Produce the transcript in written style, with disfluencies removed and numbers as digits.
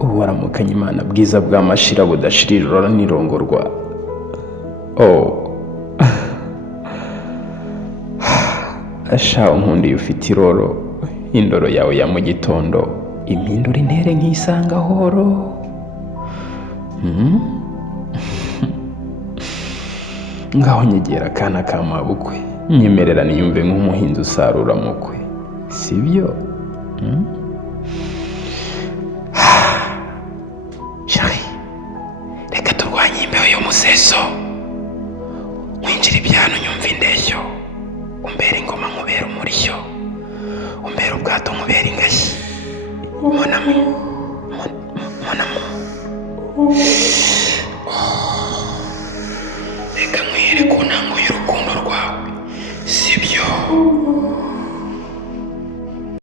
waramukanye Imana bwiza bw'amashira budashirira uranirongorwa. Asha unkundiye ufite iroro, indoro yawe ya mu gitondo impindura intere nk'isangahoro. Ngaho nyegera akana k'amabukwe, nyemerera niyumve nk'umuhinzi usarura mukwe, sibyo? Shari, reka turwanye imbeho y'umuseso, winjira ibyano nyumva indeshyo, umbera ingoma nkubera umurishyo, umbera ubwato nkubera ingashyi, monamu reka mwere ku ntango y'urukundo rwawe, sibyo?